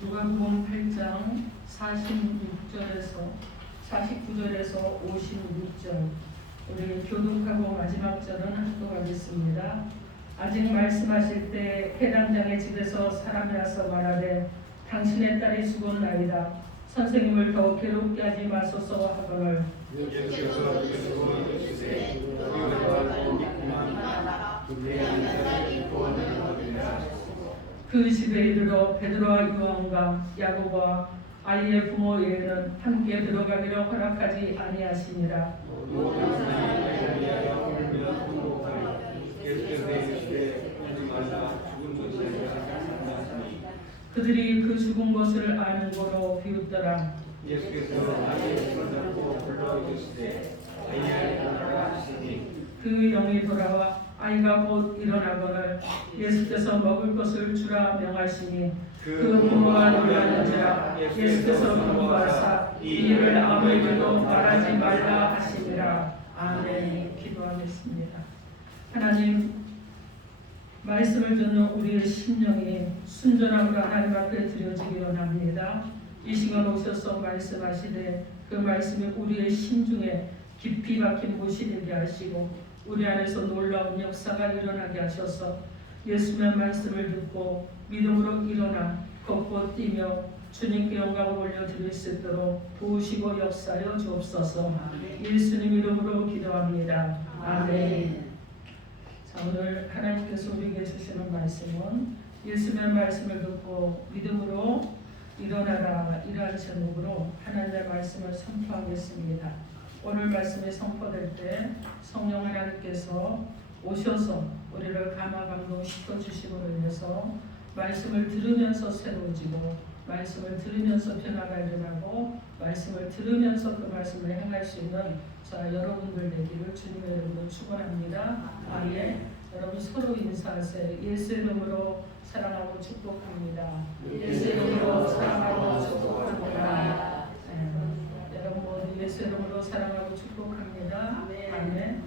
누가복음 8장 49절에서 56절 우리 교독하고 마지막 절은 합독하겠습니다. 아직 말씀하실 때 회당장의 집에서 사람이 와서 말하되 당신의 딸이 죽었나이다. 선생님을 더 괴롭게 하지 마소서 하거늘 예수께서 주시되 우리가 믿구나 그의 딸이 구원을 얻으리라. 그 집에 이르러 베드로와 요한과 야고보와 아이의 부모 외에는 함께 들어가기를 허락하지 아니하시니라. 그들이 그 죽은 것을 아는 거로 비웃더라. 예수께서 아이의 손을 잡고 불러 이르시되 아이야 일어나라 하시니 그 영이 돌아와 아이가 곧 일어나거늘 예수께서 먹을 것을 주라 명하시니 그 부모가 놀라는지라. 예수께서 경고하사 이 일을 아무에게도 말하지 말라 하시니라. 아멘. 기도하겠습니다. 하나님, 말씀을 듣는 우리의 심령이 순전함으로 하나님 앞에 드려지기 원합니다. 이 시간 오셔서 말씀하시되 그 말씀이 우리의 심중에 깊이 박힌 못이 되게 하시고 우리 안에서 놀라운 역사가 일어나게 하셔서 예수님의 말씀을 듣고 믿음으로 일어나 걷고 뛰며 주님께 영광을 올려드릴 수 있도록 도우시고 역사하여 주옵소서. 예수님 이름으로 기도합니다. 아멘. 자, 오늘 하나님께서 우리에게 주시는 말씀은 예수님의 말씀을 듣고 믿음으로 일어나라 이라는 제목으로 하나님의 말씀을 선포하겠습니다. 오늘 말씀이 선포될 때 성령 하나님께서 오셔서 우리를 감화감동시켜 주심으로 인해서 말씀을 들으면서 새로워지고 말씀을 들으면서 변화가 일어나고 말씀을 들으면서 그 말씀을 행할 수 있는 자 여러분들 되기를 주님의 이름으로 축원합니다. 아멘. 여러분 서로 인사하세요. 예수 이름으로 사랑하고 축복합니다. 예수 이름으로 사랑하고 축복합니다. 여러분 모두 예수 이름으로 사랑하고 축복합니다. 아멘.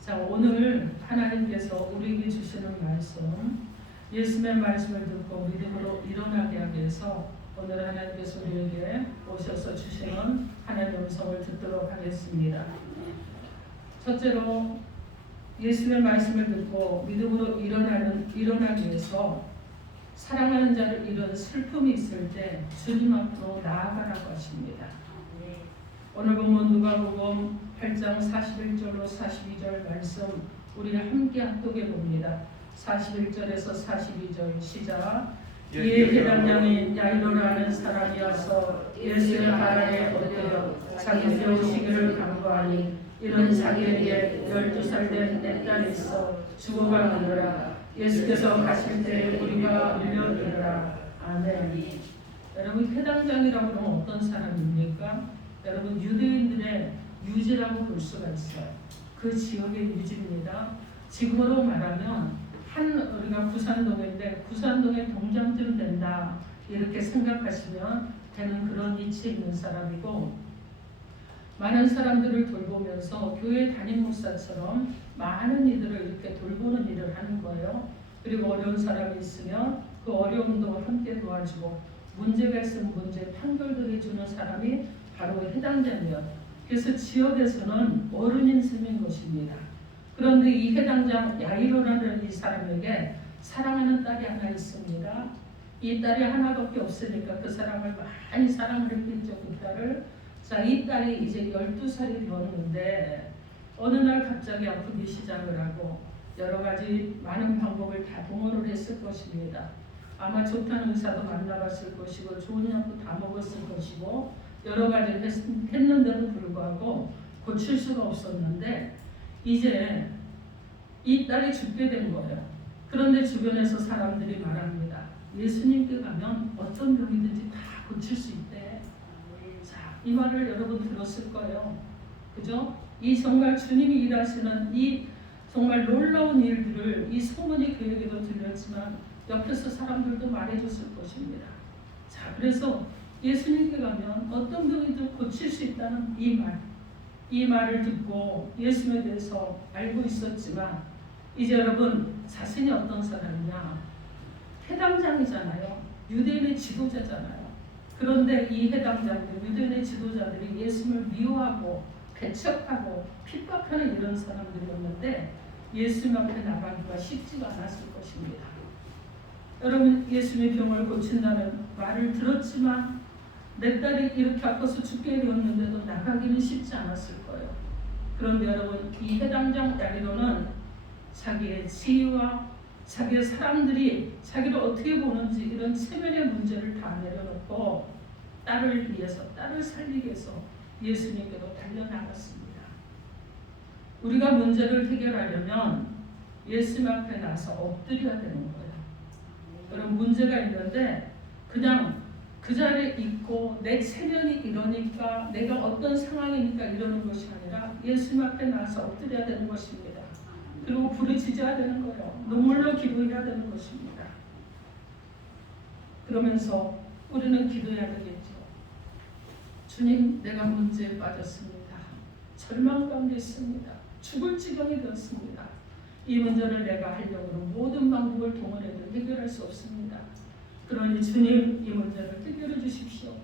자, 오늘 하나님께서 우리에게 주시는 말씀, 예수님의 말씀을 듣고 믿음으로 일어나게 하기 위해서 오늘 하나님께서 우리에게 오셔서 주시는 하나님의 음성을 듣도록 하겠습니다. 첫째로 예수님의 말씀을 듣고 믿음으로 일어나기 위해서 사랑하는 자를 잃은 슬픔이 있을 때 주님 앞으로 나아가라고 하십니다. 오늘 보면 누가복음 8장 41절로 42절 말씀 우리 함께 합독해 봅니다. 41절에서 42절 시작. 이에 회당장인 야이로라는 사람이 와서 예수의 발 아래 엎드려 자기 배우시기를 간구하니 이런 자기에게 12살 된 내 딸이 있어 죽어가느니라. 예수께서 가실 때 우리가 밀려들으라. 아멘. 여러분, 회당장이라고 하면 어떤 사람입니까? 여러분, 유대인들의 유지라고 볼 수가 있어요. 그 지역의 유지입니다. 지금으로 말하면 우리가 구산동인데 구산동에 동장쯤 된다 이렇게 생각하시면 되는 그런 위치에 있는 사람이고, 많은 사람들을 돌보면서 교회 담임 목사처럼 많은 이들을 이렇게 돌보는 일을 하는 거예요. 그리고 어려운 사람이 있으면 그 어려움도 함께 도와주고 문제가 있으면 문제 판결들이 주는 사람이 바로 해당장이에요. 그래서 지역에서는 어른인 셈인 것입니다. 그런데 이 해당장 야이로라는 이 사람에게 사랑하는 딸이 하나 있습니다. 이 딸이 하나밖에 없으니까 그 사람을 많이 사랑을 했겠죠. 그 딸을. 자, 이 딸이 이제 12살이 되었는데 어느 날 갑자기 아프기 시작을 하고 여러 가지 많은 방법을 다 동원을 했을 것입니다. 아마 좋다는 의사도 만나봤을 것이고 좋은 약도 다 먹었을 것이고 여러 가지를 했는데도 불구하고 고칠 수가 없었는데 이제 이 딸이 죽게 된 거예요. 그런데 주변에서 사람들이 말합니다. 예수님께 가면 어떤 병이든지 다 고칠 수 있대. 자, 이 말을 여러분 들었을 거예요. 그죠? 이 정말 주님이 일하시는 이 정말 놀라운 일들을 이 소문이 그에게도 들렸지만 옆에서 사람들도 말해줬을 것입니다. 자, 그래서 예수님께 가면 어떤 병이든 고칠 수 있다는 이 말을 듣고 예수님에 대해서 알고 있었지만 이제 여러분 자신이 어떤 사람이냐? 회당장이잖아요. 유대인의 지도자잖아요. 그런데 이 해당자들, 유대인의 지도자들이 예수님을 미워하고 배척하고 핍박하는 이런 사람들이었는데 예수님 앞에 나가기가 쉽지가 않았을 것입니다. 여러분, 예수님의 병을 고친다는 말을 들었지만 내 딸이 이렇게 아파서 죽게 되었는데도 나가기는 쉽지 않았을 거예요. 그런데 여러분, 이 해당장 야이로는 자기의 지위와 자기의 사람들이 자기를 어떻게 보는지 이런 체면의 문제를 다 내려놓고 딸을 위해서, 딸을 살리기 위해서 예수님께로 달려나갔습니다. 우리가 문제를 해결하려면 예수님 앞에 나서 엎드려야 되는 거예요. 여러분, 문제가 있는데 그냥 그 자리에 있고 내 체면이 이러니까 내가 어떤 상황이니까 이러는 것이 아니라 예수님 앞에 나서 엎드려야 되는 것입니다. 그리고 부르짖어야 되는 거예요. 눈물로 기도해야 되는 것입니다. 그러면서 우리는 기도해야 되겠죠. 주님, 내가 문제에 빠졌습니다. 절망 가운데 있습니다. 죽을 지경이 되었습니다. 이 문제를 내가 하려고 모든 방법을 동원해도 해결할 수 없습니다. 그러니 주님, 이 문제를 해결해 주십시오.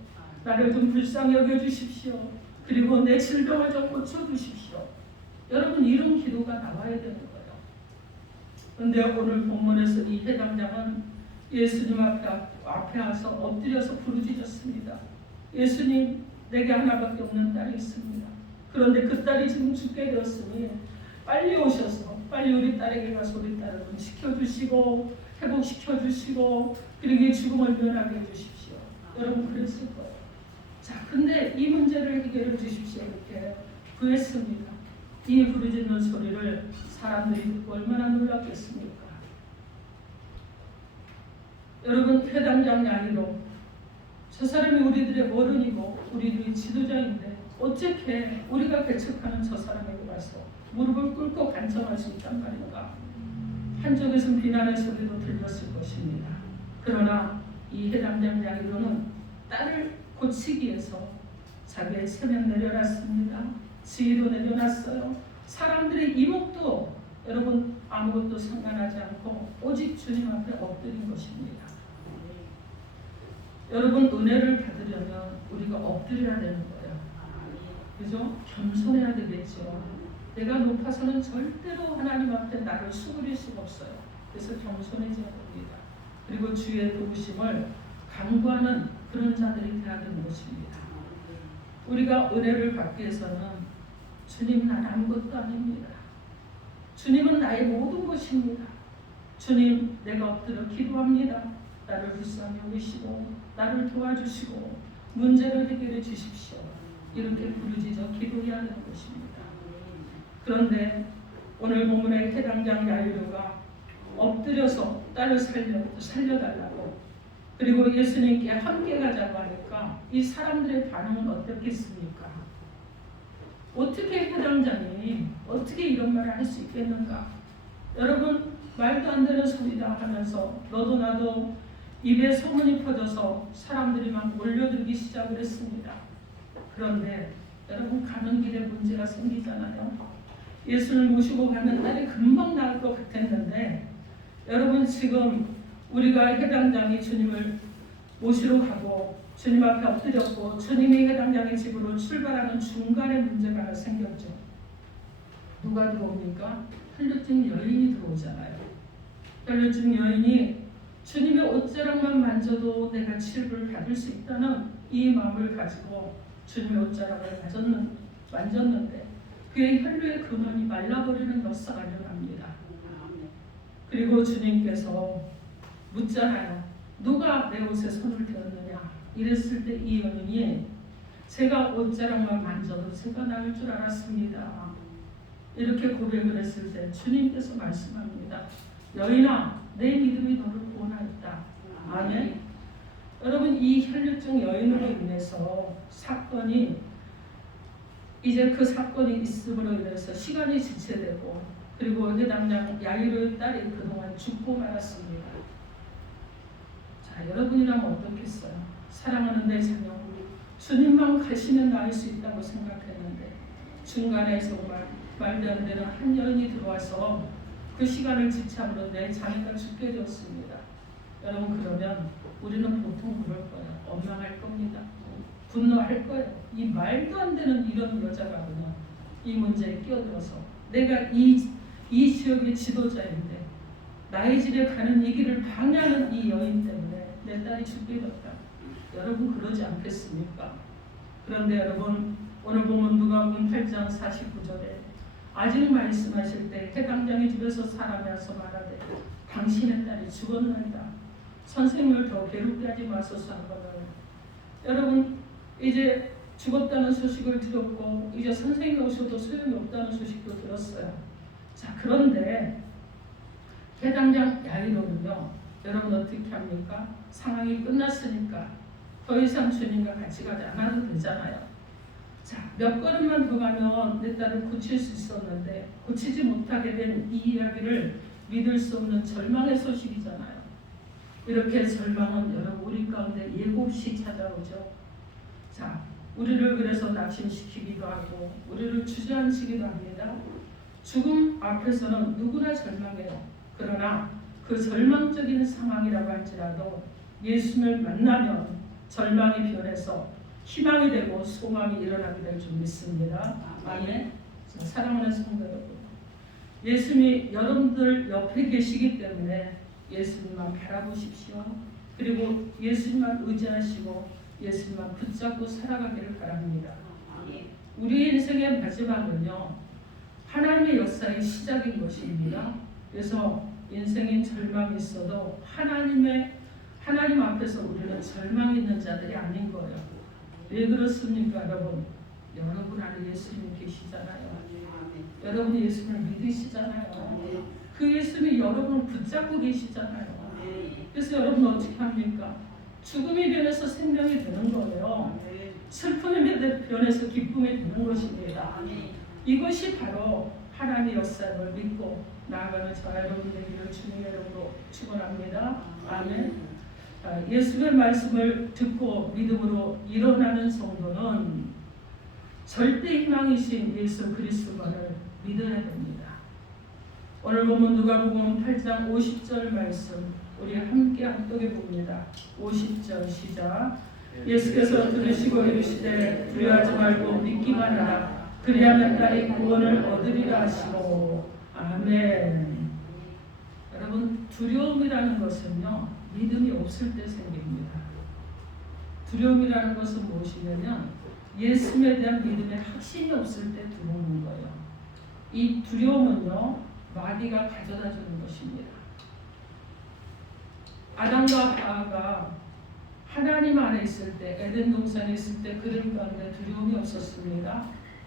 나를 좀 불쌍히 여겨 주십시오. 그리고 내 질병을 좀 고쳐 주십시오. 여러분, 이런 기도가 나와야 되는 거예요. 그런데 오늘 본문에서 이 해당장은 예수님 앞에 와서 엎드려서 부르짖었습니다. 예수님, 내게 하나밖에 없는 딸이 있습니다. 그런데 그 딸이 지금 죽게 되었으니 빨리 오셔서 빨리 우리 딸에게 가서 우리 딸을 지켜주시고 회복시켜주시고 그리고 이 죽음을 면하게 해주십시오. 여러분, 그랬을 거예요. 자, 근데 이 문제를 해결해 주십시오. 이렇게 구했습니다. 이 부르짖는 소리를 사람들이 듣고 얼마나 놀랐겠습니까? 여러분, 해당장이 아니로 저 사람이 우리들의 어른이고 우리들의 지도자인데 어떻게 우리가 배척하는 저 사람에게 가서 무릎을 꿇고 간청할 수 있단 말인가? 한쪽에서는 비난의 소리도 들렸을 것입니다. 그러나 이 해당장 야이로는 딸을 고치기 위해서 자기의 체면 내려놨습니다. 지위도 내려놨어요. 사람들의 이목도 여러분 아무것도 상관하지 않고 오직 주님 앞에 엎드린 것입니다. 여러분, 은혜를 받으려면 우리가 엎드려야 되는 거예요. 그죠? 겸손해야 되겠죠. 내가 높아서는 절대로 하나님 앞에 나를 수그릴 수가 없어요. 그래서 겸손해져야 됩니다. 그리고 주의 도우심을 간구하는 그런 자들이 되어야 되는 것입니다. 우리가 은혜를 받기 위해서는 주님, 난 아무것도 아닙니다. 주님은 나의 모든 것입니다. 주님, 내가 엎드려 기도합니다. 나를 불쌍히 여기시고 나를 도와주시고 문제를 해결해 주십시오. 이렇게 부르짖어 기도해야 하는 것입니다. 그런데 오늘 본문의 해당장 야이로가 엎드려서 딸을 살려달라고 그리고 예수님께 함께 가자고 하니까 이 사람들의 반응은 어떻겠습니까? 어떻게 해당장이 어떻게 이런 말을 할 수 있겠는가? 여러분, 말도 안 되는 소리다 하면서 너도 나도 입에 소문이 퍼져서 사람들이 막 몰려들기 시작을 했습니다. 그런데 여러분, 가는 길에 문제가 생기잖아요. 예수를 모시고 가는 날이 금방 나을 것 같았는데 여러분, 지금 우리가 해당장이 주님을 모시러 가고 주님 앞에 엎드렸고 주님이 해당장의 집으로 출발하는 중간에 문제가 하나 생겼죠. 누가 들어옵니까? 혈류증 여인이 들어오잖아요. 혈류증 여인이 주님의 옷자락만 만져도 내가 치료를 받을 수 있다는 이 마음을 가지고 주님의 옷자락을 만졌는데 그의 혈류의 근원이 말라버리는 역사가 일어납니다. 그리고 주님께서 묻잖아요. 누가 내 옷에 손을 대었느냐? 이랬을 때 이 여인이 제가 옷자락만 만져도 제가 나을 줄 알았습니다. 이렇게 고백을 했을 때 주님께서 말씀합니다. 여인아, 내 믿음이 너를 구원하였다. 아멘. 여러분, 이 혈류증 여인으로 인해서 사건이 이제 그 사건이 있음으로 인해서 시간이 지체되고 그리고 해당장 야이로의 딸이 그동안 죽고 말았습니다. 자, 여러분이라면 어떻겠어요? 사랑하는 내 자녀, 주님만 가시면 나을 수 있다고 생각했는데 중간에 정말 말도 안 되는 한 여인이 들어와서 그 시간을 지참으로 내 자녀가 죽게 되었습니다. 여러분, 그러면 우리는 보통 그럴 거예요. 원망할 겁니다. 분노할 거예요. 이 말도 안 되는 이런 여자가 그냥 이 문제에 끼어들어서 내가 이 지역의 지도자인데 나의 집에 가는 이 길을 방해하는 이 여인 때문에 내 딸이 죽게 됐다. 여러분 그러지 않겠습니까? 그런데 여러분 오늘 보면 누가복음 8장 49절에 아직 말씀하실 때 해당장의 집에서 사람이 와서 말하되 당신의 딸이 죽었나이다. 선생님을 더 괴롭게 하지 마소서 하거든. 여러분 이제 죽었다는 소식을 들었고 이제 선생님이 오셔도 소용이 없다는 소식도 들었어요. 자 그런데 해당장 야이로는요. 여러분 어떻게 합니까? 상황이 끝났으니까 더 이상 주님과 같이 가지 않아도 되잖아요. 자, 몇 걸음만 더 가면 내 딸을 고칠 수 있었는데 고치지 못하게 된 이 이야기를 믿을 수 없는 절망의 소식이잖아요. 이렇게 절망은 여러분 우리 가운데 예고 없이 찾아오죠. 자, 우리를 그래서 낙심시키기도 하고 우리를 주저앉히기도 합니다. 죽음 앞에서는 누구나 절망해요. 그러나 그 절망적인 상황이라고 할지라도 예수를 만나면 절망이 변해서 희망이 되고 소망이 일어나게 될 줄 믿습니다. 아멘. 사랑하는 성도 여러분, 예수님이 여러분들 옆에 계시기 때문에 예수님만 바라보십시오. 그리고 예수님만 의지하시고 예수님만 붙잡고 살아가기를 바랍니다. 우리 인생의 마지막은요, 하나님의 역사의 시작인 것입니다. 그래서 인생에 절망이 있어도 하나님 앞에서 우리는 절망이 있는 자들이 아닌 거예요. 왜 그렇습니까, 여러분? 여러분 안에 예수님이 계시잖아요. 여러분이 예수님을 믿으시잖아요. 그 예수님이 여러분을 붙잡고 계시잖아요. 그래서 여러분 어떻게 합니까? 죽음이 변해서 생명이 되는 거예요. 슬픔이 변해서 기쁨이 되는 것입니다. 이것이 바로 하나님의 역사를 믿고 나아가는 저와 여러분 되기를 주님의 이름으로 축원합니다. 아멘. 예수의 말씀을 듣고 믿음으로 일어나는 성도는 절대 희망이신 예수 그리스도를 믿어야 됩니다. 오늘 보면 누가복음 8장 50절 말씀 우리 함께 합독해 봅니다. 50절 시작. 예수께서 들으시고 이르시되 두려워하지 말고 믿기만 하라. 그리하면 딸이 구원을 얻으리라 하시고. 아멘. 여러분 두려움이라는 것은요 믿음이 없을 때 생깁니다. 두려움이라는 것은 무엇이냐면 예수님에 대한 믿음의 확신이 없을 때 들어오는 거예요. 이 두려움은요 마귀가 가져다 주는 것입니다. 아담과 하와가 하나님 안에 있을 때 에덴 동산에 있을 때 그들 가운데 두려움이 없었습니다.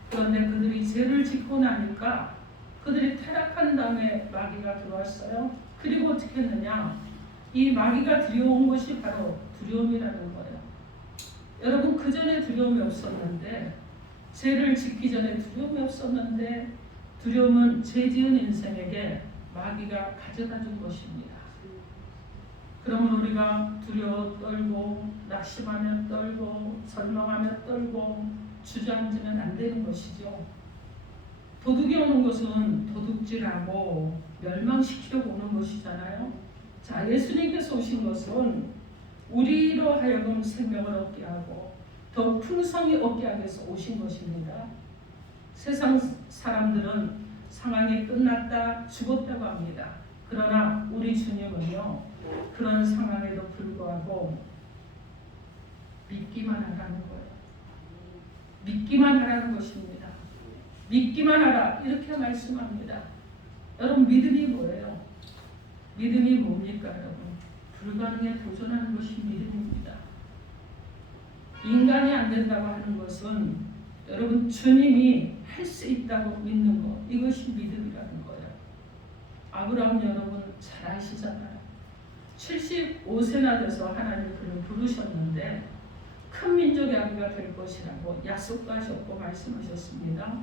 그런데 그들이 죄를 짓고 나니까 그들이 타락한 다음에 마귀가 들어왔어요. 그리고 어떻게 했느냐? 이 마귀가 들여온 것이 바로 두려움이라는 거예요. 여러분 그 전에 두려움이 없었는데 죄를 짓기 전에 두려움이 없었는데 두려움은 죄 지은 인생에게 마귀가 가져다 준 것입니다. 그러면 우리가 두려워 떨고 낙심하며 떨고 절망하며 떨고 주저앉으면 안 되는 것이죠. 도둑이 오는 것은 도둑질하고 멸망시키려고 오는 것이잖아요. 자, 예수님께서 오신 것은 우리로 하여금 생명을 얻게 하고 더 풍성히 얻게 하기 위해서 오신 것입니다. 세상 사람들은 상황이 끝났다, 죽었다고 합니다. 그러나 우리 주님은요, 그런 상황에도 불구하고 믿기만 하라는 거예요. 믿기만 하라는 것입니다. 믿기만 하라 이렇게 말씀합니다. 여러분 믿음이 뭐예요? 믿음이 뭡니까 여러분? 불가능에 도전하는 것이 믿음입니다. 인간이 안 된다고 하는 것은 여러분 주님이 할 수 있다고 믿는 것, 이것이 믿음이라는 거예요. 아브라함 여러분 잘 아시잖아요. 75세나 돼서 하나님 그를 부르셨는데 큰 민족의 아비가 될 것이라고 약속도 하셨고 말씀하셨습니다.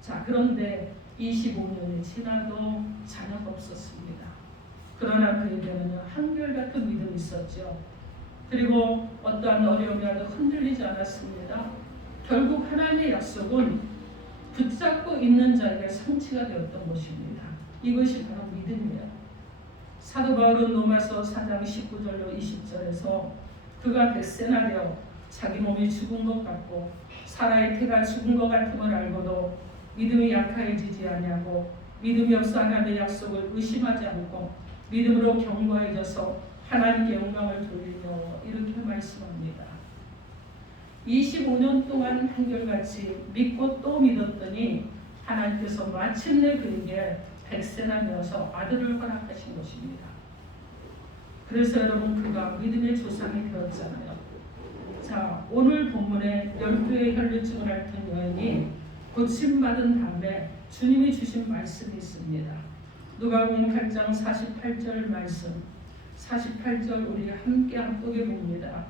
자, 그런데 25년이 지나도 자녀가 없었습니다. 그러나 그에게는 한결같은 믿음이 있었죠. 그리고 어떠한 어려움이 와도 흔들리지 않았습니다. 결국 하나님의 약속은 붙잡고 있는 자에게 성취가 되었던 것입니다. 이것이 바로 믿음이에요. 사도 바울은 로마서 4장 19절로 20절에서 그가 백세나 되어 자기 몸이 죽은 것 같고 사라의 태가 죽은 것 같음을 알고도 믿음이 약해지지 아니하고 믿음이 없어 하나님의 약속을 의심하지 않고 믿음으로 견고해져서 하나님께 영광을 돌리며 이렇게 말씀합니다. 25년 동안 한결같이 믿고 또 믿었더니 하나님께서 마침내 그에게 백세나 되어서 아들을 허락하신 것입니다. 그래서 여러분 그가 믿음의 조상이 되었잖아요. 자, 오늘 본문에 12의 혈류증을 앓던 여인이 고침받은 다음에 주님이 주신 말씀이 있습니다. 누가복음 8장 48절 말씀, 48절 우리 함께 합독해 봅니다.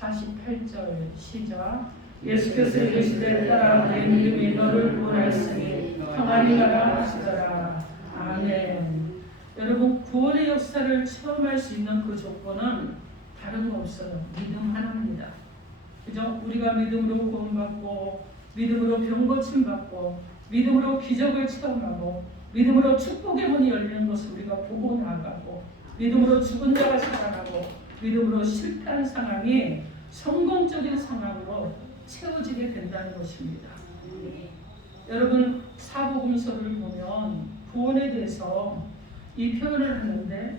48절 시작. 예수께서 이르시되 딸아 내 믿음이 너를 구원하였으니 평안히 가라 하시더라. 아멘. 여러분 구원의 역사를 체험할 수 있는 그 조건은 다른 거 없어요. 믿음 하나입니다. 그죠? 우리가 믿음으로 구원받고 믿음으로 병고침 받고 믿음으로 기적을 체험하고 믿음으로 축복의 문이 열리는 것을 우리가 보고 나아가고 믿음으로 죽은 자가 살아나고 믿음으로 실패한 상황이 성공적인 상황으로 채워지게 된다는 것입니다. 여러분 사복음서를 보면 구원에 대해서 이 표현을 하는데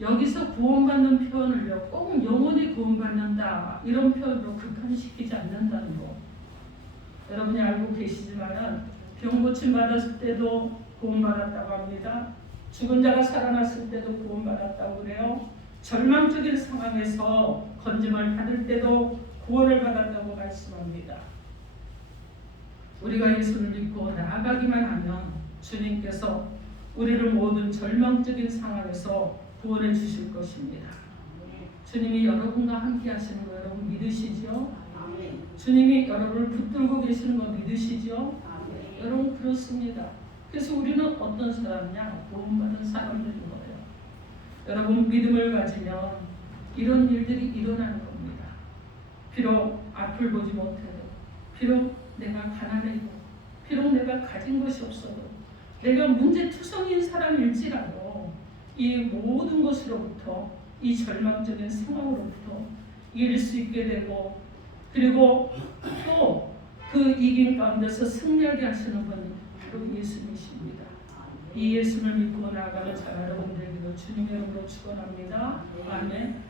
여기서 구원받는 표현을요 꼭 영원히 구원받는다 이런 표현으로 극한시키지 않는다는 거. 여러분이 알고 계시지만은 병고침 받았을 때도 구원받았다고 합니다. 죽은 자가 살아났을 때도 구원받았다고 그래요. 절망적인 상황에서 건짐을 받을 때도 구원을 받았다고 말씀합니다. 우리가 예수를 믿고 나아가기만 하면 주님께서 우리를 모든 절망적인 상황에서 구원해 주실 것입니다. 주님이 여러분과 함께 하시는 거 여러분 믿으시죠? 주님이 여러분을 붙들고 계시는 거 믿으시죠? 여러분 그렇습니다. 그래서 우리는 어떤 사람이냐? 구원받은 사람들인 거예요. 여러분 믿음을 가지면 이런 일들이 일어나는 겁니다. 비록 앞을 보지 못해도 비록 내가 가난해도 비록 내가 가진 것이 없어도 내가 문제투성이인 사람일지라도 이 모든 것으로부터 이 절망적인 상황으로부터 이길 수 있게 되고 그리고 또 그 이긴 가운데서 승리하게 하시는 분이 바로 예수님이십니다. 이 예수를 믿고 나아가는 자 여러분 되기를 주님의 이름으로 축원합니다. 아멘.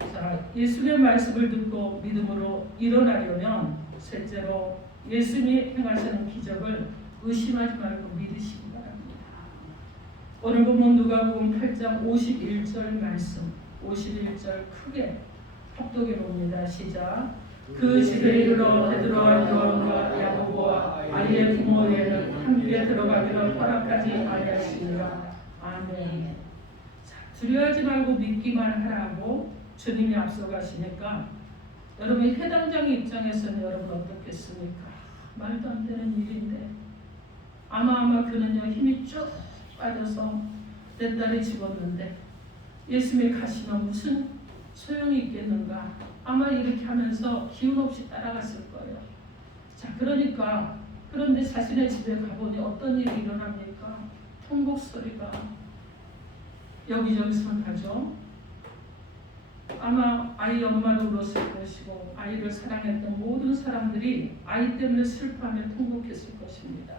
자, 예수의 말씀을 듣고 믿음으로 일어나려면 셋째로 예수님이 행하시는 기적을 의심하지 말고 믿으시기 바랍니다. 오늘 본문 누가복음 8장 51절 말씀 51절 크게 합독해 봅니다. 시작. 그 집에 이르러 베드로와 요한과 야고보와 아이의 부모 외에는 함께 들어가기를 허락하지 아니하시니라. 아멘. 자, 두려워하지 말고 믿기만 하라고 주님이 앞서가시니까 여러분이 해당장의 입장에서는 여러분 어떻겠습니까? 말도 안 되는 일인데 아마 그는요 힘이 쭉 빠져서 내 딸이 죽었는데 예수님이 가시면 무슨 소용이 있겠는가? 아마 이렇게 하면서 기운 없이 따라갔을 거예요. 자, 그런데 자신의 집에 가보니 어떤 일이 일어납니까? 통곡 소리가 여기저기서 나죠. 아마 아이 엄마도 울었을 것이고 아이를 사랑했던 모든 사람들이 아이 때문에 슬퍼하며 통곡했을 것입니다.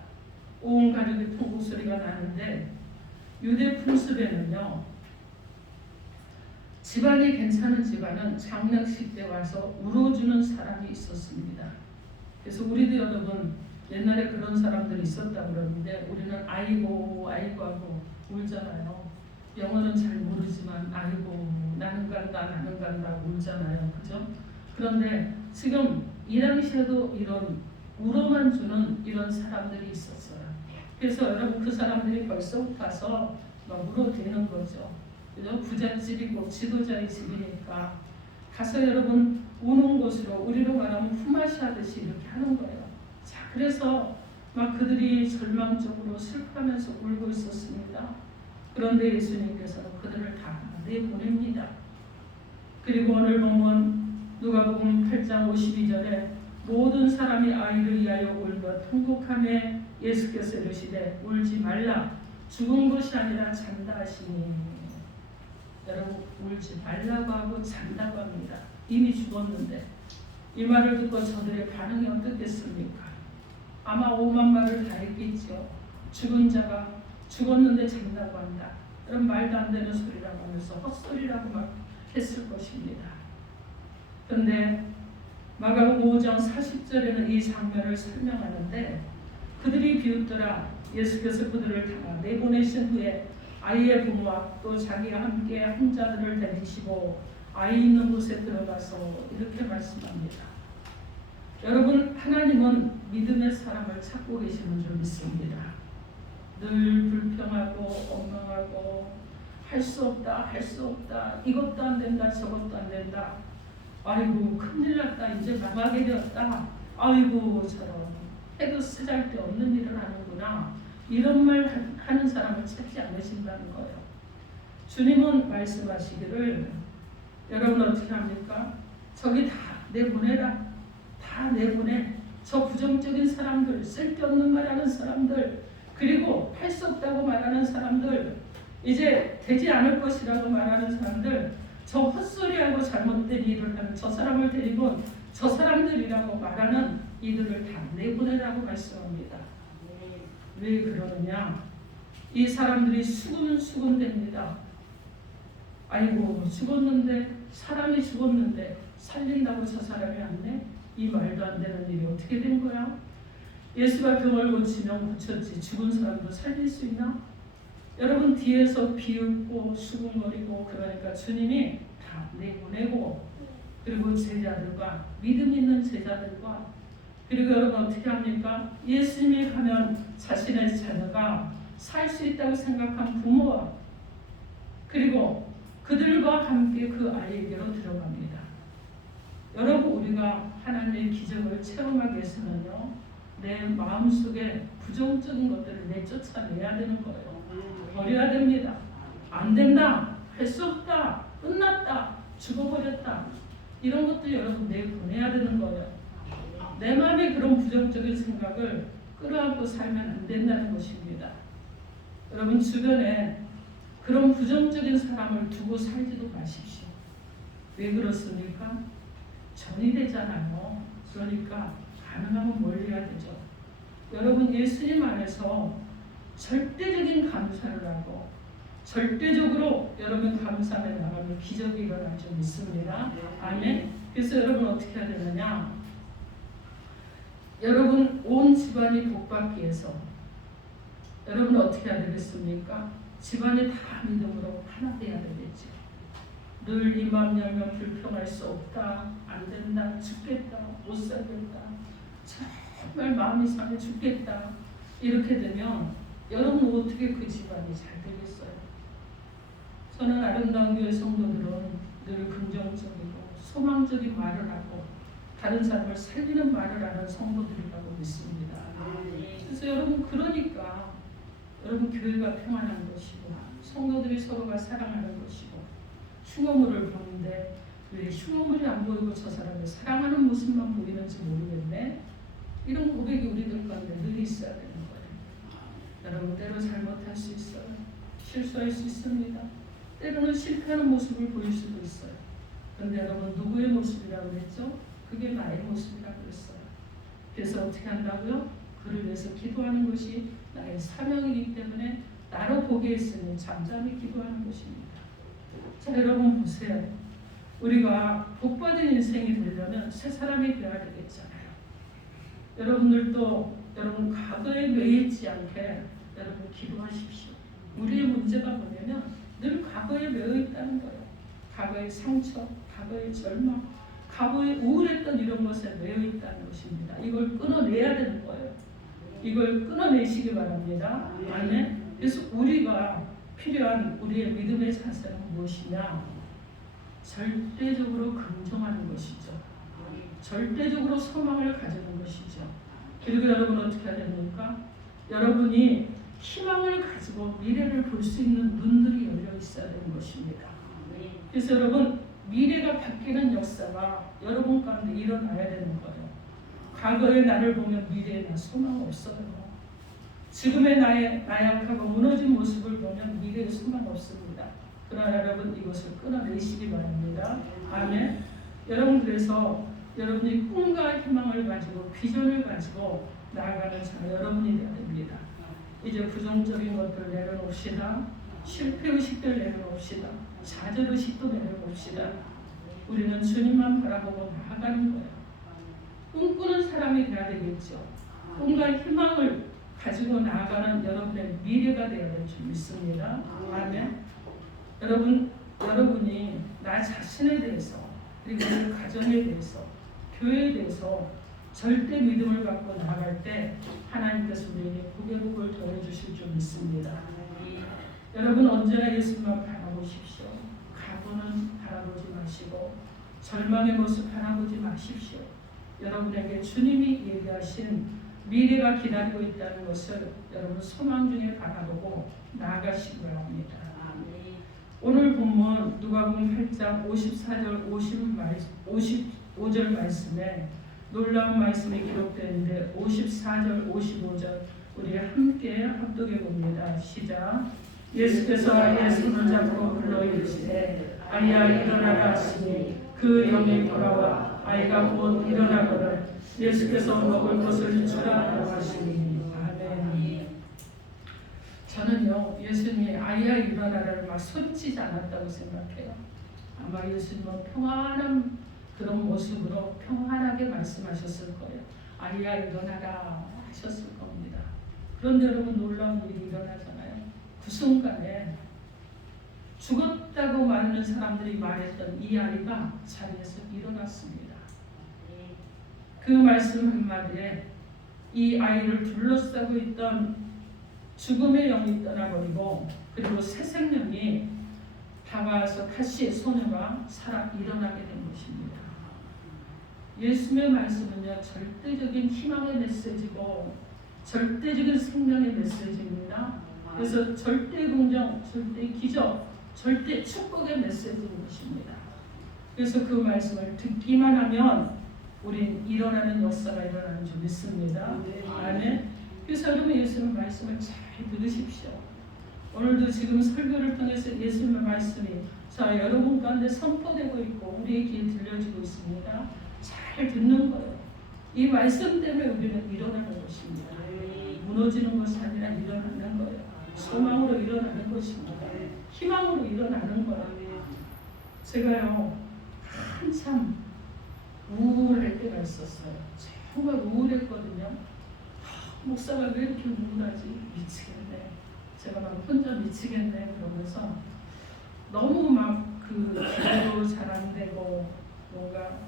온 가족의 통곡 소리가 나는데 유대 풍습에는요 집안이 괜찮은 집안은 장례식 때 와서 울어주는 사람이 있었습니다. 그래서 우리도 여러분 옛날에 그런 사람들이 있었다고 그러는데 우리는 아이고 하고 울잖아요. 영어는 잘 모르지만 아이고 나는 간다 울잖아요. 그죠? 그런데 지금 이 당시에도 이런 울어만 주는 이런 사람들이 있었어요. 그래서 여러분 그 사람들이 벌써부터 가서 막 울어대는 거죠. 그죠? 부잣집이고 지도자의 집이니까 가서 여러분 우는 곳으로 우리로 말하면 품앗이 하듯이 이렇게 하는 거예요. 자, 그래서 막 그들이 절망적으로 슬퍼하면서 울고 있었습니다. 그런데 예수님께서는 그들을 다 내보냅니다. 그리고 오늘 보면 누가복음 8장 52절에 모든 사람이 아이를 위하여 울며 통곡하며 예수께서 이르시되 울지 말라 죽은 것이 아니라 잔다 하시니 여러분 울지 말라고 하고 잔다고 합니다. 이미 죽었는데 이 말을 듣고 저들의 반응이 어떻겠습니까? 아마 오만 말을 다 했겠죠. 죽은 자가 죽었는데 잔다고 한다. 그런 말도 안 되는 소리라고 하면서 헛소리라고 막 했을 것입니다. 그런데 마가복음 5장 40절에는 이 장면을 설명하는데 그들이 비웃더라. 예수께서 그들을 다 내보내신 후에 아이의 부모와 또 자기와 함께 한 자들을 데리시고 아이 있는 곳에 들어가서 이렇게 말씀합니다. 여러분, 하나님은 믿음의 사람을 찾고 계시는 줄 믿습니다. 늘 불평하고 엉망하고 할 수 없다, 이것도 안 된다, 저것도 안 된다. 아이고 큰일 났다, 이제 망하게 되었다. 아이고 저런 해도 쓰잘데없는 일을 하는구나. 이런 말 하는 사람을 찾지 않으신다는 거예요. 주님은 말씀하시기를 여러분 어떻게 합니까? 저기 다 내보내라. 다 내보내. 저 부정적인 사람들, 쓸데없는 말하는 사람들, 그리고 할 수 없다고 말하는 사람들, 이제 되지 않을 것이라고 말하는 사람들, 저 헛소리하고 잘못된 일을 하는 저 사람을 데리고 저 사람들이라고 말하는 이들을 다 내보내라고 말씀합니다. 왜 그러느냐? 이 사람들이 수군 됩니다. 아이고 죽었는데, 사람이 죽었는데 살린다고 저 사람이 안 내? 이 말도 안 되는 일이 어떻게 된 거야? 예수가 병을 고치면 고쳤지 죽은 사람도 살릴 수 있나? 여러분 뒤에서 비웃고 수군거리고 그러니까 주님이 다 내보내고, 그리고 제자들과 믿음 있는 제자들과, 그리고 여러분 어떻게 합니까? 예수님이 가면 자신의 자녀가 살 수 있다고 생각한 부모와 그리고 그들과 함께 그 아이에게로 들어갑니다. 여러분 우리가 하나님의 기적을 체험하기 위해서는요, 내 마음속에 부정적인 것들을 내쫓아내야 되는 거예요. 버려야 됩니다. 안 된다, 할 수 없다, 끝났다, 죽어버렸다, 이런 것들 여러분 내보내야 되는 거예요. 내 마음에 그런 부정적인 생각을 끌어안고 살면 안 된다는 것입니다. 여러분 주변에 그런 부정적인 사람을 두고 살지도 마십시오. 왜 그렇습니까? 전이 되잖아요. 그러니까 가능하면 멀리해야 되죠. 여러분 예수님 안에서 절대적인 감사를 하고 절대적으로 여러분 감사에 나가면 기적이 일어날 줄 믿습니다. 아멘. 그래서 여러분 어떻게 해야 되느냐? 여러분 온 집안이 복받기 위해서 여러분 어떻게 해야 되겠습니까? 집안이 다 믿음으로 하나 돼야 되겠죠. 늘 입만 열면 불평할 수 없다, 안 된다, 죽겠다, 못 살겠다, 정말 마음이 상해 죽겠다, 이렇게 되면 여러분 어떻게 그 집안이 잘 되겠어요? 저는 아름다운 교회 성도들은 늘 긍정적이고 소망적인 말을 하고 다른 사람을 살리는 말을 하는 성도들이라고 믿습니다. 그래서 여러분 그러니까 여러분 교회가 평안한 것이고 성도들이 서로가 사랑하는 것이고 흉어물을 보는데 왜 흉어물이 안 보이고 저 사람을 사랑하는 모습만 보이는지 모르겠네. 이런 고백이 우리들 가운데 늘 있어야 되는 거예요. 여러분 때로 잘못할 수 있어요. 실수할 수 있습니다. 때로는 실패하는 모습을 보일 수도 있어요. 그런데 여러분 누구의 모습이라고 그랬죠? 그게 나의 모습이라고 그랬어요. 그래서 어떻게 한다고요? 그를 위해서 기도하는 것이 나의 사명이기 때문에 나로 보게 했으니 잠잠히 기도하는 것입니다. 자 여러분 보세요. 우리가 복받은 인생이 되려면 새 사람이 되어야 되겠잖아요. 여러분들도 여러분 과거에 매이지 않게 여러분 기도하십시오. 우리의 문제가 뭐냐면 늘 과거에 매여 있다는 거예요. 과거의 상처, 과거의 절망, 과거에 우울했던 이런 것에 매여 있다는 것입니다. 이걸 끊어내야 되는 거예요. 이걸 끊어내시기 바랍니다. 아멘. 그래서 우리가 필요한 우리의 믿음의 자세는 무엇이냐? 절대적으로 긍정하는 것이죠. 절대적으로 소망을 가지는 것이죠. 그리고 여러분 어떻게 해야 됩니까? 여러분이 희망을 가지고 미래를 볼 수 있는 눈들이 열려 있어야 되는 것입니다. 그래서 여러분 미래가 바뀌는 역사가 여러분 가운데 일어나야 되는 거예요. 과거의 나를 보면 미래에 나 소망 없어요. 지금의 나의 나약하고 무너진 모습을 보면 미래에 소망 없습니다. 그러나 여러분 이것을 끊어내시기 바랍니다. 아멘. 여러분 그래서 여러분이 꿈과 희망을 가지고 비전을 가지고 나아가는 자 여러분이 되어야 됩니다. 이제 부정적인 것들을 내려놓읍시다. 실패의식들 내려놓읍시다. 좌절의식도 내려놓읍시다. 우리는 주님만 바라보고 나아가는 거예요. 꿈꾸는 사람이 돼야 되겠죠. 꿈과 희망을 가지고 나아가는 여러분의 미래가 되어야 될 줄 믿습니다. 아멘. 여러분이 나 자신에 대해서 그리고 내 가정에 대해서 교회에 대해서 절대 믿음을 갖고 나아갈 때 하나님께서 우리에게 복을 더해주실 줄 믿습니다. 여러분 언제나 예수님만 바라보십시오. 과거는 바라보지 마시고 절망의 모습 바라보지 마십시오. 여러분에게 주님이 얘기하신 미래가 기다리고 있다는 것을 여러분 소망 중에 바라보고 나아가시기 바랍니다. 오늘 본문 누가복음 8장 54절 55절 말씀에 놀라운 말씀이 기록되는데 54절 55절 우리 함께 합독해 봅니다. 시작. 예수께서 아이의 손을 잡고 불러 이르시되 아이야 일어나라 하시니 그 영이 돌아와 아이가 곧 일어나거늘 예수께서 먹을 것을 주라 하시니. 아멘. 저는요 예수님이 아이야 일어나라를 막 소리치지 않았다고 생각해요. 아마 예수님은 평안한 그런 모습으로 평안하게 말씀하셨을 거예요. 아이야 일어나라 하셨을 겁니다. 그런데 여러분 놀라운 일이 일어나잖아요. 그 순간에 죽었다고 말하는 사람들이 말했던 이 아이가 자리에서 일어났습니다. 그 말씀 한마디에 이 아이를 둘러싸고 있던 죽음의 영이 떠나버리고 그리고 새 생명이 다가와서 다시 소녀가 살아 일어나게 된 것입니다. 예수님의 말씀은요 절대적인 희망의 메시지고 절대적인 생명의 메시지입니다. 그래서 절대 긍정, 절대 기적, 절대 축복의 메시지인 것입니다. 그래서 그 말씀을 듣기만 하면 우린 일어나는 역사가 일어나는 줄 믿습니다. 아멘. 그래서 여러분 예수님 말씀을 잘 들으십시오. 오늘도 지금 설교를 통해서 예수님의 말씀이 자 여러분 가운데 선포되고 있고 우리의 귀에 들려지고 있습니다. 잘 듣는 거예요. 이 말씀 때문에 우리는 일어나는 것입니다. 무너지는 것이 아니라 일어나는 거예요. 소망으로 일어나는 것입니다. 희망으로 일어나는 거예요. 제가요 한참 우울할 때가 있었어요. 정말 우울했거든요. 목사가 왜 이렇게 우울하지? 미치겠네. 제가 막 혼자 미치겠네 그러면서 너무 막 그 기도도 잘 안 되고 뭔가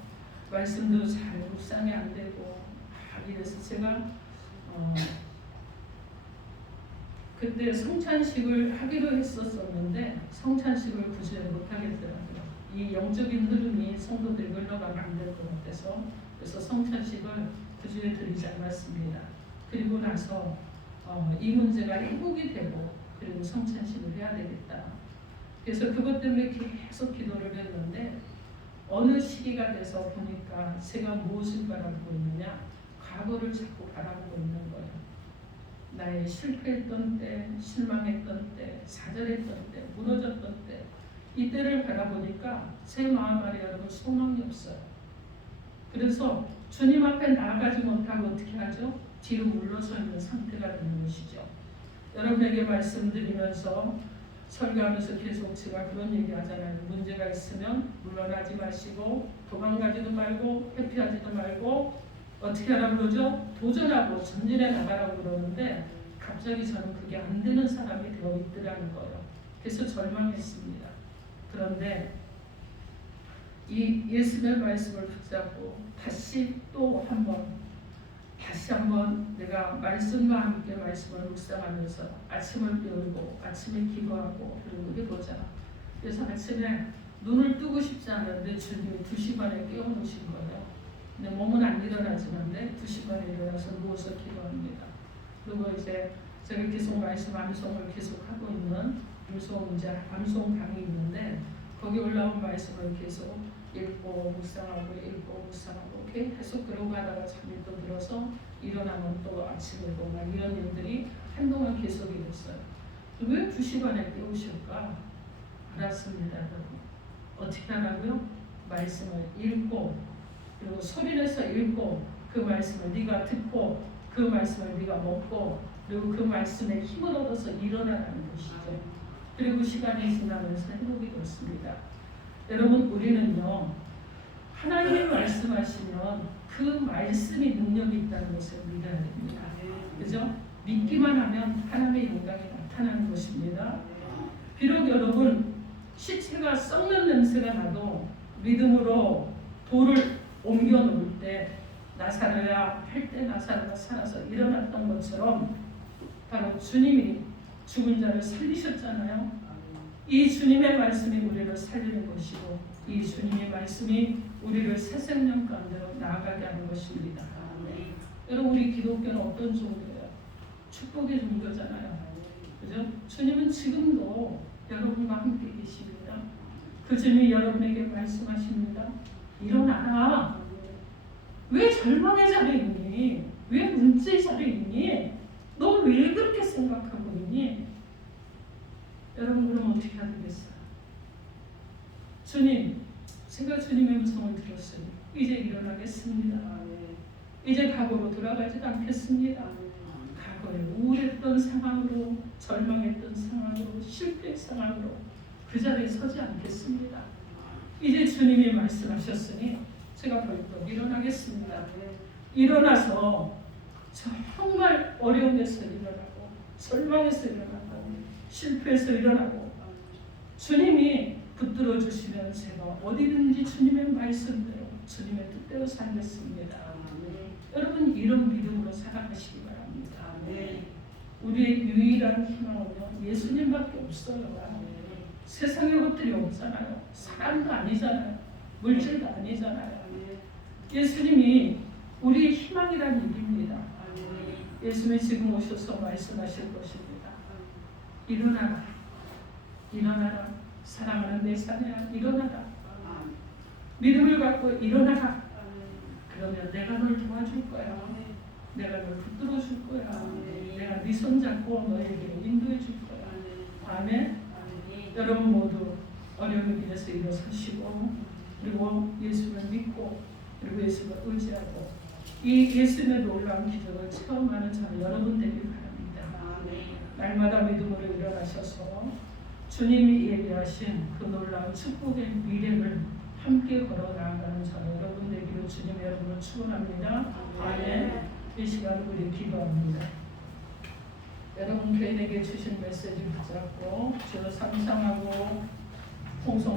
말씀도 잘 묵상이 안 되고 이래서 제가 그때 성찬식을 하기로 했었었는데 성찬식을 굳이 못 하겠더라고요. 이 영적인 흐름이 성도들이 흘러가면 안 될 것 같아서 그래서 성찬식을 구주에 드리지 않았습니다. 그리고 나서 이 문제가 회복이 되고 그리고 성찬식을 해야 되겠다. 그래서 그것 때문에 계속 기도를 했는데 어느 시기가 돼서 보니까 제가 무엇을 바라보고 있느냐 과거를 자꾸 바라보고 있는 거예요. 나의 실패했던 때, 실망했던 때, 좌절했던 때, 무너졌던 때 이때를 바라보니까 제 마음 안에 여러분 소망이 없어요. 그래서 주님 앞에 나아가지 못하고 어떻게 하죠? 뒤로 물러서 있는 상태가 되는 것이죠. 여러분에게 말씀드리면서 설교하면서 계속 제가 그런 얘기 하잖아요. 문제가 있으면 물러나지 마시고 도망가지도 말고 회피하지도 말고 어떻게 하라고 그러죠? 도전하고 전진해 나가라고 그러는데 갑자기 저는 그게 안 되는 사람이 되어 있더라는 거예요. 그래서 절망했습니다. 그런데 이 예수님의 말씀을 붙잡고 다시 한번 내가 말씀과 함께 말씀을 묵상하면서 아침을 깨우고 아침에 기도하고 그리고 해보자. 그래서 아침에 눈을 뜨고 싶지 않은데 주님이 2시 반에 깨워놓으신 거예요. 근데 몸은 안 일어나지만 2시 반에 일어나서 누워서 기도합니다. 그리고 이제 제가 계속 말씀 암송을 계속하고 있는 암송방이 있는데 거기 올라온 말씀을 계속 읽고 묵상하고 계속 그러고 하다가 잠이 또 들어서 일어나면 또 아침이고 막 이런 일들이 한동안 계속이 됐어요. 왜 2시 반에 깨우실까? 알았습니다, 여러분. 어떻게 하라고요? 말씀을 읽고, 그리고 소리내서 읽고, 그 말씀을 네가 듣고, 그 말씀을 네가 먹고, 그리고 그 말씀에 힘을 얻어서 일어나라는 것이죠. 그리고 시간이 지나면서 회복이 됐습니다. 여러분, 우리는요, 하나님이 말씀하시면 그 말씀이 능력이 있다는 것을 믿어야 됩니다. 그죠? 믿기만 하면 하나님의 영광이 나타나는 것입니다. 비록 여러분 시체가 썩는 냄새가 나도 믿음으로 돌을 옮겨 놓을 때 나사로야 할 때 나사로가 살아서 일어났던 것처럼 바로 주님이 죽은 자를 살리셨잖아요. 이 주님의 말씀이 우리를 살리는 것이고 이 주님의 말씀이 우리를 새 생명 가운데로 나아가게 하는 것입니다. 여러분, 우리 기독교는 어떤 종교예요? 축복의 종교잖아요. 그죠? 주님은 지금도 여러분과 함께 계십니다. 그 주님이 여러분에게 말씀하십니다. 일어나라. 왜 절망의 자리에 있니? 왜 문제의 자리에 있니? 너 왜 그렇게 생각하고 있니? 여러분, 그럼 어떻게 해야 되겠어요? 주님, 제가 주님의 음성을 들었으니 이제 일어나겠습니다. 이제 과거로 돌아가지도 않겠습니다. 과거에 우울했던 상황으로, 절망했던 상황으로, 실패의 상황으로 그 자리에 서지 않겠습니다. 이제 주님이 말씀하셨으니 제가 벌떡 일어나겠습니다. 일어나서 정말 어려운 데서 일어나고, 절망에서 일어나고, 실패해서 일어나고, 주님이 붙들어 주시면 제가 어디든지 주님의 말씀대로, 주님의 뜻대로 살겠습니다. 여러분, 이런 믿음으로 살아가시기 바랍니다. 우리의 유일한 희망은요, 예수님밖에 없어요. 세상의 것들이 없잖아요. 사람도 아니잖아요. 물질도 아니잖아요. 예수님이 우리의 희망이라는 얘기입니다. 예수님이 지금 오셔서 말씀하실 것입니다. 일어나라. 일어나라. 사랑하는 내 자녀야, 일어나라. 믿음을 갖고 일어나라. 그러면 내가 널 도와줄 거야. 내가 널 붙들어 줄 거야. 내가 네 손 잡고 너에게 인도해 줄 거야. 아멘. 여러분 모두 어려운 길에서 일어서시고, 그리고 예수를 믿고, 그리고 예수를 의지하고, 이 예수님의 놀라운 기적을 체험하는 저 여러분 되길 바랍니다. 날마다 믿음으로 일어나셔서 주님이 예비하신 그 놀라운 축복의 미래를 함께 걸어 나아가는 저 여러분 되기를 주님 여러분을 축원합니다. 아멘. 이 시간 우리 기도합니다. 여러분 개인에게 주신 메시지 붙잡고 주를 상상하고 통성을